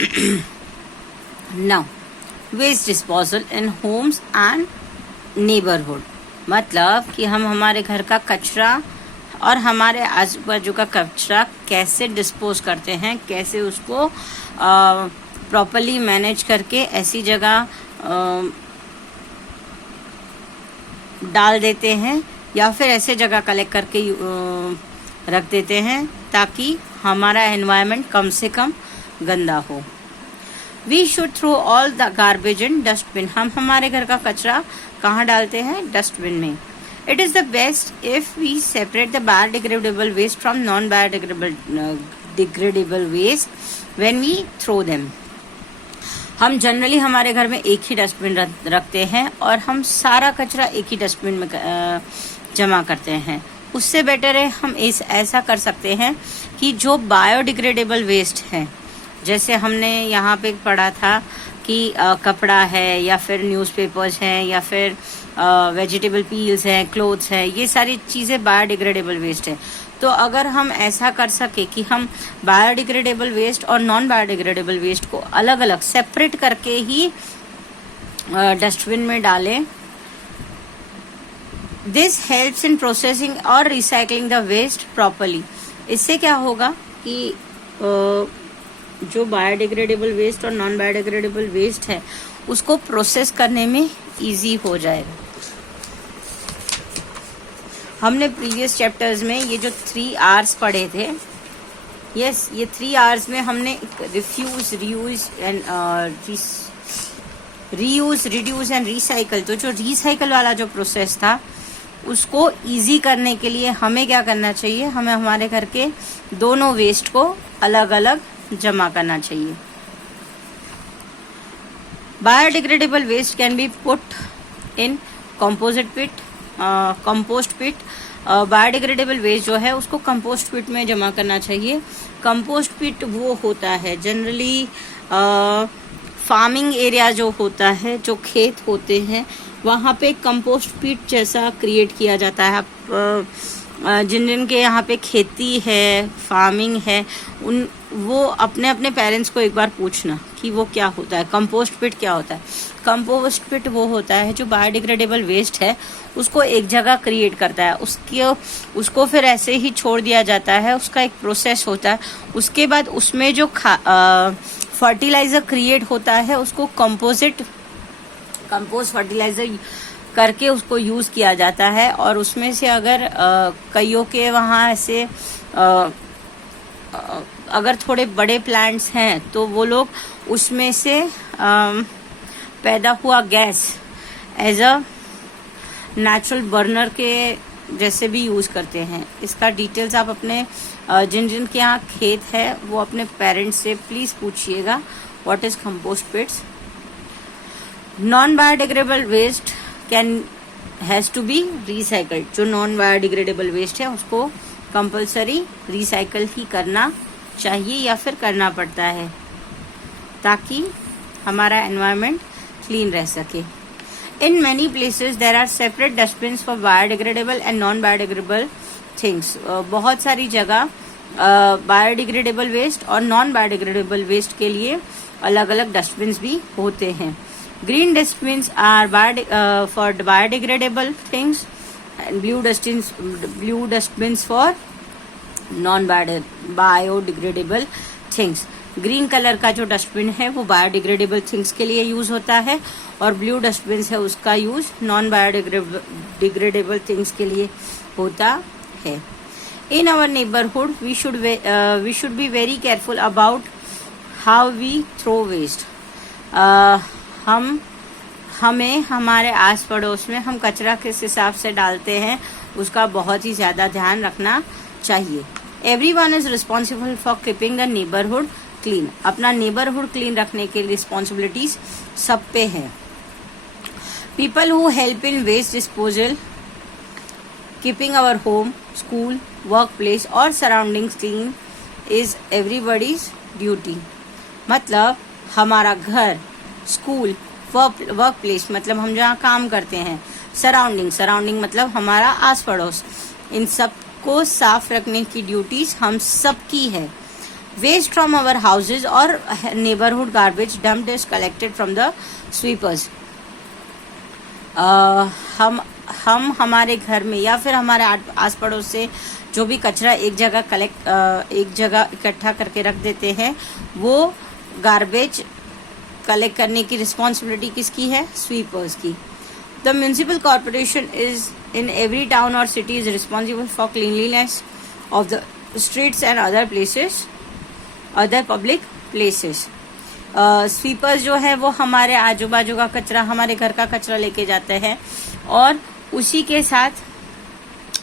Now waste disposal in homes and neighbourhood, मतलब कि हम हमारे घर का कचरा और हमारे आजू बाजू का कचरा कैसे डिस्पोज करते हैं, कैसे उसको प्रॉपरली मैनेज करके ऐसी जगह डाल देते हैं या फिर ऐसे जगह कलेक्ट करके रख देते हैं ताकि हमारा एनवायरनमेंट कम से कम गंदा हो। We should throw all the garbage in dustbin, हम हमारे घर का कचरा कहाँ डालते हैं? डस्टबिन में। It is the best if we separate the biodegradable waste from non biodegradable waste when we throw them. हम जनरली हमारे घर में एक ही डस्टबिन रखते हैं और हम सारा कचरा एक ही डस्टबिन में जमा करते हैं। उससे बेटर है हम ऐसा कर सकते हैं कि जो बायोडिग्रेडेबल वेस्ट है, जैसे हमने यहाँ पे पढ़ा था कि कपड़ा है या फिर न्यूज़पेपर्स हैं या फिर वेजिटेबल पील्स हैं, क्लोथ्स हैं, ये सारी चीज़ें बायोडिग्रेडेबल वेस्ट है। तो अगर हम ऐसा कर सके कि हम बायोडिग्रेडेबल वेस्ट और नॉन बायोडिग्रेडेबल वेस्ट को अलग अलग सेपरेट करके ही डस्टबिन में डालें, दिस हेल्प्स इन प्रोसेसिंग और रिसाइकलिंग द वेस्ट प्रॉपरली। इससे क्या होगा कि जो बायोडिग्रेडेबल वेस्ट और नॉन बायोडिग्रेडेबल वेस्ट है उसको प्रोसेस करने में इजी हो जाएगा। हमने प्रीवियस चैप्टर्स में ये जो 3 R's पढ़े थे, यस, ये 3 R's में हमने refuse, reuse and reuse, reduce and recycle, तो जो रिसाइकल वाला जो प्रोसेस था उसको इजी करने के लिए हमें क्या करना चाहिए? हमें हमारे घर के दोनों वेस्ट को अलग अलग जमा करना चाहिए। Biodegradable waste can be put in compost pit. Biodegradable waste जो है उसको कंपोस्ट पिट में जमा करना चाहिए। कंपोस्ट पिट वो होता है जनरली फार्मिंग एरिया जो होता है, जो खेत होते हैं, वहाँ पे कंपोस्ट पिट जैसा क्रिएट किया जाता है। जिन के यहाँ पे खेती है, फार्मिंग है, वो अपने अपने पेरेंट्स को एक बार पूछना कि वो क्या होता है, कंपोस्ट पिट क्या होता है। कंपोस्ट पिट वो होता है जो बायोडिग्रेडेबल वेस्ट है उसको एक जगह क्रिएट करता है, उसको फिर ऐसे ही छोड़ दिया जाता है, उसका एक प्रोसेस होता है। उसके बाद उसमें जो फर्टिलाइजर क्रिएट होता है उसको कंपोस्ट फर्टिलाइजर करके उसको यूज़ किया जाता है। और उसमें से अगर कईयों के वहाँ ऐसे अगर थोड़े बड़े प्लांट्स हैं तो वो लोग उसमें से पैदा हुआ gas as a natural burner के जैसे भी यूज़ करते हैं। इसका डिटेल्स आप अपने जिन के यहाँ खेत है वो अपने पेरेंट्स से प्लीज़ पूछिएगा what is compost pits. Non biodegradable waste has to be recycled. जो नॉन बायोडिग्रेडेबल वेस्ट है उसको कंपलसरी रिसाइकल ही करना चाहिए या फिर करना पड़ता है ताकि हमारा एनवायरनमेंट क्लीन रह सके। In many places there are separate dustbins for biodegradable and non biodegradable things. बहुत सारी जगह बायोडिग्रेडेबल वेस्ट और नॉन बायोडिग्रेडेबल वेस्ट के लिए अलग अलग डस्टबिन्स भी होते हैं। Green dustbins are for biodegradable things and blue dustbins for non biodegradable things. Green colour का जो डस्टबिन है वो बायोडिग्रेडेबल थिंग्स के लिए यूज होता है और ब्लू डस्टबिन है उसका यूज नॉन बायोडिग्रेडेबल थिंग्स के लिए होता है। In our neighbourhood we should be very careful about how we throw waste. हमें हमारे आस पड़ोस में हम कचरा किस हिसाब से डालते हैं उसका बहुत ही ज़्यादा ध्यान रखना चाहिए। Everyone is responsible for keeping the neighbourhood clean. अपना नेबरहुड क्लीन रखने की रिस्पॉन्सिबिलिटीज सब पे है। People who help in waste disposal, keeping our home, school, work place और surroundings clean is everybody's duty. मतलब हमारा घर, स्कूल, वर्क प्लेस मतलब हम जहाँ काम करते हैं, सराउंडिंग मतलब हमारा आस पड़ोस, इन सब को साफ रखने की ड्यूटीज हम सब की है। Waste from our houses or neighborhood garbage dumped is collected from the sweepers. हम हमारे घर में या फिर हमारे आस पड़ोस से जो भी कचरा एक जगह इकट्ठा करके रख देते हैं, वो गार्बेज कलेक्ट करने की रिस्पॉन्सिबिलिटी किसकी है? स्वीपर्स की. The municipal corporation is in every town और city is responsible for cleanliness of the streets and other public places. Sweepers जो है वो हमारे आजू बाजू का कचरा, हमारे घर का कचरा लेके जाते हैं, और उसी के साथ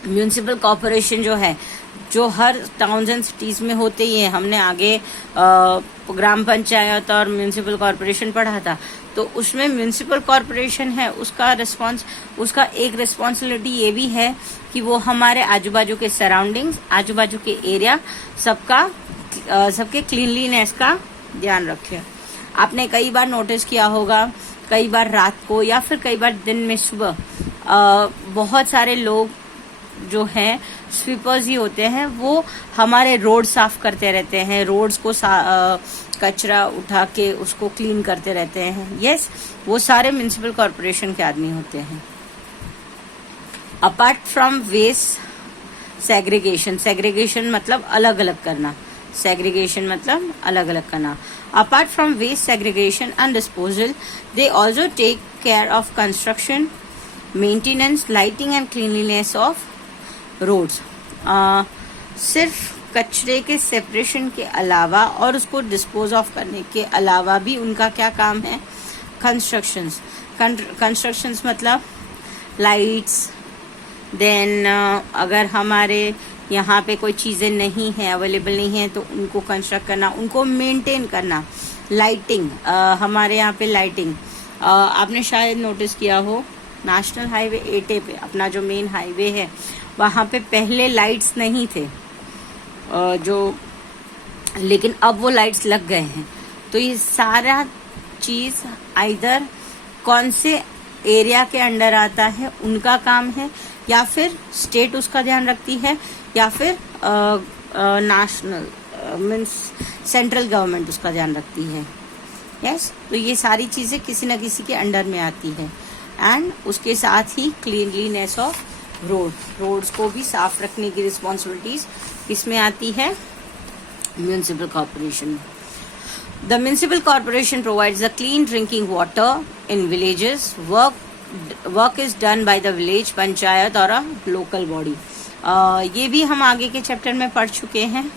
म्यूनिसिपल कॉर्पोरेशन जो है, जो हर टाउन्स एंड सिटीज में होते ही है. हमने आगे ग्राम पंचायत और म्यूनिसिपल कॉर्पोरेशन पढ़ा था, तो उसमें म्यूनिसिपल कॉर्पोरेशन है, उसका एक रिस्पॉन्सिबिलिटी ये भी है कि वो हमारे आजू बाजू के सराउंडिंग्स, आजू बाजू के एरिया सबके क्लीनलीनेस का ध्यान रखे. आपने कई बार नोटिस किया होगा, कई बार रात को या फिर कई बार दिन में सुबह बहुत सारे लोग जो हैं स्वीपर्स ही होते हैं, वो हमारे रोड साफ करते रहते हैं, रोड्स को कचरा उठा के उसको क्लीन करते रहते हैं. यस, वो सारे म्युनिसिपल कॉर्पोरेशन के आदमी होते हैं. अपार्ट फ्रॉम वेस्ट सेग्रीगेशन मतलब अलग अलग करना. सेग्रीगेशन मतलब अलग अलग करना. Apart from waste segregation and disposal, they also take care of construction, maintenance, lighting and cleanliness of roads. सिर्फ कचरे के सेपरेशन के अलावा और उसको डिस्पोज ऑफ करने के अलावा भी उनका क्या काम है? कंस्ट्रक्शंस मतलब लाइट्स. देन अगर हमारे यहाँ पे कोई चीज़ें नहीं है, अवेलेबल नहीं है, तो उनको कंस्ट्रक्ट करना, उनको मेंटेन करना. लाइटिंग, हमारे यहाँ पे लाइटिंग आपने शायद नोटिस किया हो, नेशनल हाईवे 8A पे, अपना जो मेन हाईवे है, वहाँ पे पहले लाइट्स नहीं थे लेकिन अब वो लाइट्स लग गए हैं. तो ये सारा चीज़ आइदर कौन से एरिया के अंडर आता है उनका काम है, या फिर स्टेट उसका ध्यान रखती है, या फिर नेशनल मीन्स सेंट्रल गवर्नमेंट उसका ध्यान रखती है. यस, तो ये सारी चीज़ें किसी न किसी के अंडर में आती है. एंड उसके साथ ही क्लीनलीनेस ऑफ रोड्स को भी साफ रखने की रिस्पॉन्सिबिलिटीज किसमें आती है? Municipal corporation. The municipal corporation provides the clean drinking water in villages. Work is done by the village panchayat और अ लोकल बॉडी. ये भी हम आगे के चैप्टर में पढ़ चुके हैं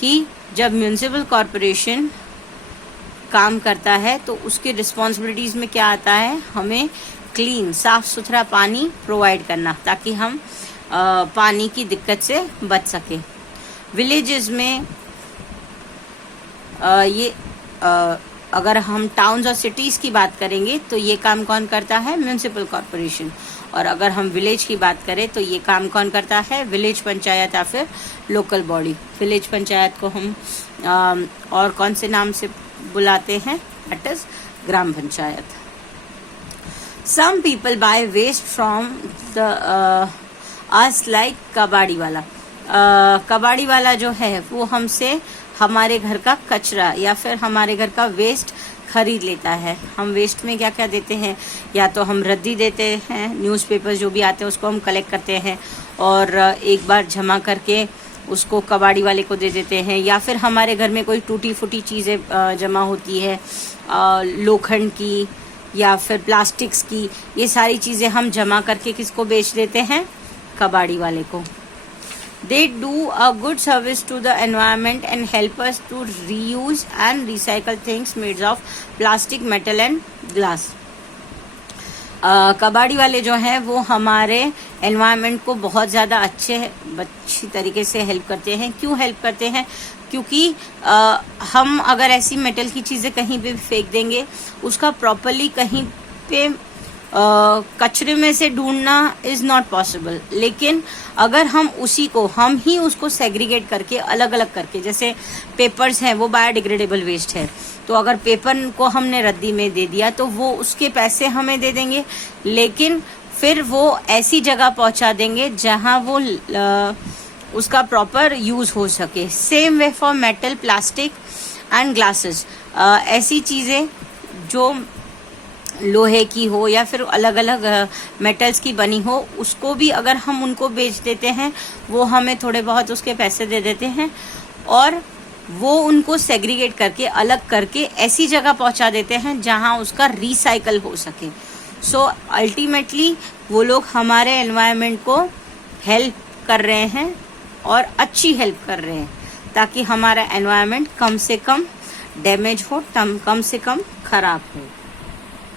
कि जब म्यूनिसिपल कॉर्पोरेशन काम करता है तो उसकी रिस्पॉन्सिबिलिटीज में क्या आता है? हमें क्लीन, साफ सुथरा पानी प्रोवाइड करना, ताकि हम पानी की दिक्कत से बच सके. विलेजेस में अगर हम टाउन्स और सिटीज की बात करेंगे तो ये काम कौन करता है? Municipal corporation. और अगर हम विलेज की बात करें तो ये काम कौन करता है? विलेज पंचायत या फिर लोकल बॉडी. विलेज पंचायत को हम और कौन से नाम से बुलाते हैं? That is gram panchayat. Some people buy waste from us like कबाड़ी वाला. कबाड़ी वाला जो है वो हमसे हमारे घर का कचरा या फिर हमारे घर का वेस्ट खरीद लेता है. हम वेस्ट में क्या क्या देते हैं? या तो हम रद्दी देते हैं, न्यूज़पेपर जो भी आते हैं उसको हम कलेक्ट करते हैं और एक बार जमा करके उसको कबाड़ी वाले को दे देते हैं. या फिर हमारे घर में कोई टूटी फूटी चीज़ें जमा होती है, लोखंड की या फिर प्लास्टिक्स की, ये सारी चीज़ें हम जमा करके किसको बेच देते हैं? कबाड़ी वाले को. They do a good service to the environment and help us to reuse and recycle things made of plastic, metal and glass. कबाड़ी वाले जो हैं वो हमारे एनवायरनमेंट को बहुत ज़्यादा अच्छी तरीके से हेल्प करते हैं. क्यों हेल्प करते हैं? क्योंकि हम अगर ऐसी मेटल की चीज़ें कहीं पे भी फेंक देंगे, उसका प्रॉपरली कहीं पे कचरे में से ढूंढना इज़ नॉट पॉसिबल. लेकिन अगर हम ही उसको सेग्रीगेट करके अलग अलग करके, जैसे पेपर्स हैं वो बायोडिग्रेडेबल वेस्ट है, तो अगर पेपर को हमने रद्दी में दे दिया तो वो उसके पैसे हमें दे देंगे, लेकिन फिर वो ऐसी जगह पहुंचा देंगे जहां वो उसका प्रॉपर यूज हो सके। Same way for metal, plastic and glasses. ऐसी चीजें जो लोहे की हो या फिर अलग अलग मेटल्स की बनी हो, उसको भी अगर हम उनको बेच देते हैं, वो हमें थोड़े बहुत उसके पैसे दे देते हैं और वो उनको सेग्रीगेट करके, अलग करके ऐसी जगह पहुंचा देते हैं जहां उसका रिसाइकल हो सके। सो अल्टीमेटली वो लोग हमारे एनवायरनमेंट को हेल्प कर रहे हैं और अच्छी हेल्प कर रहे हैं, ताकि हमारा एनवायरनमेंट कम से कम डैमेज हो, कम से कम खराब हो।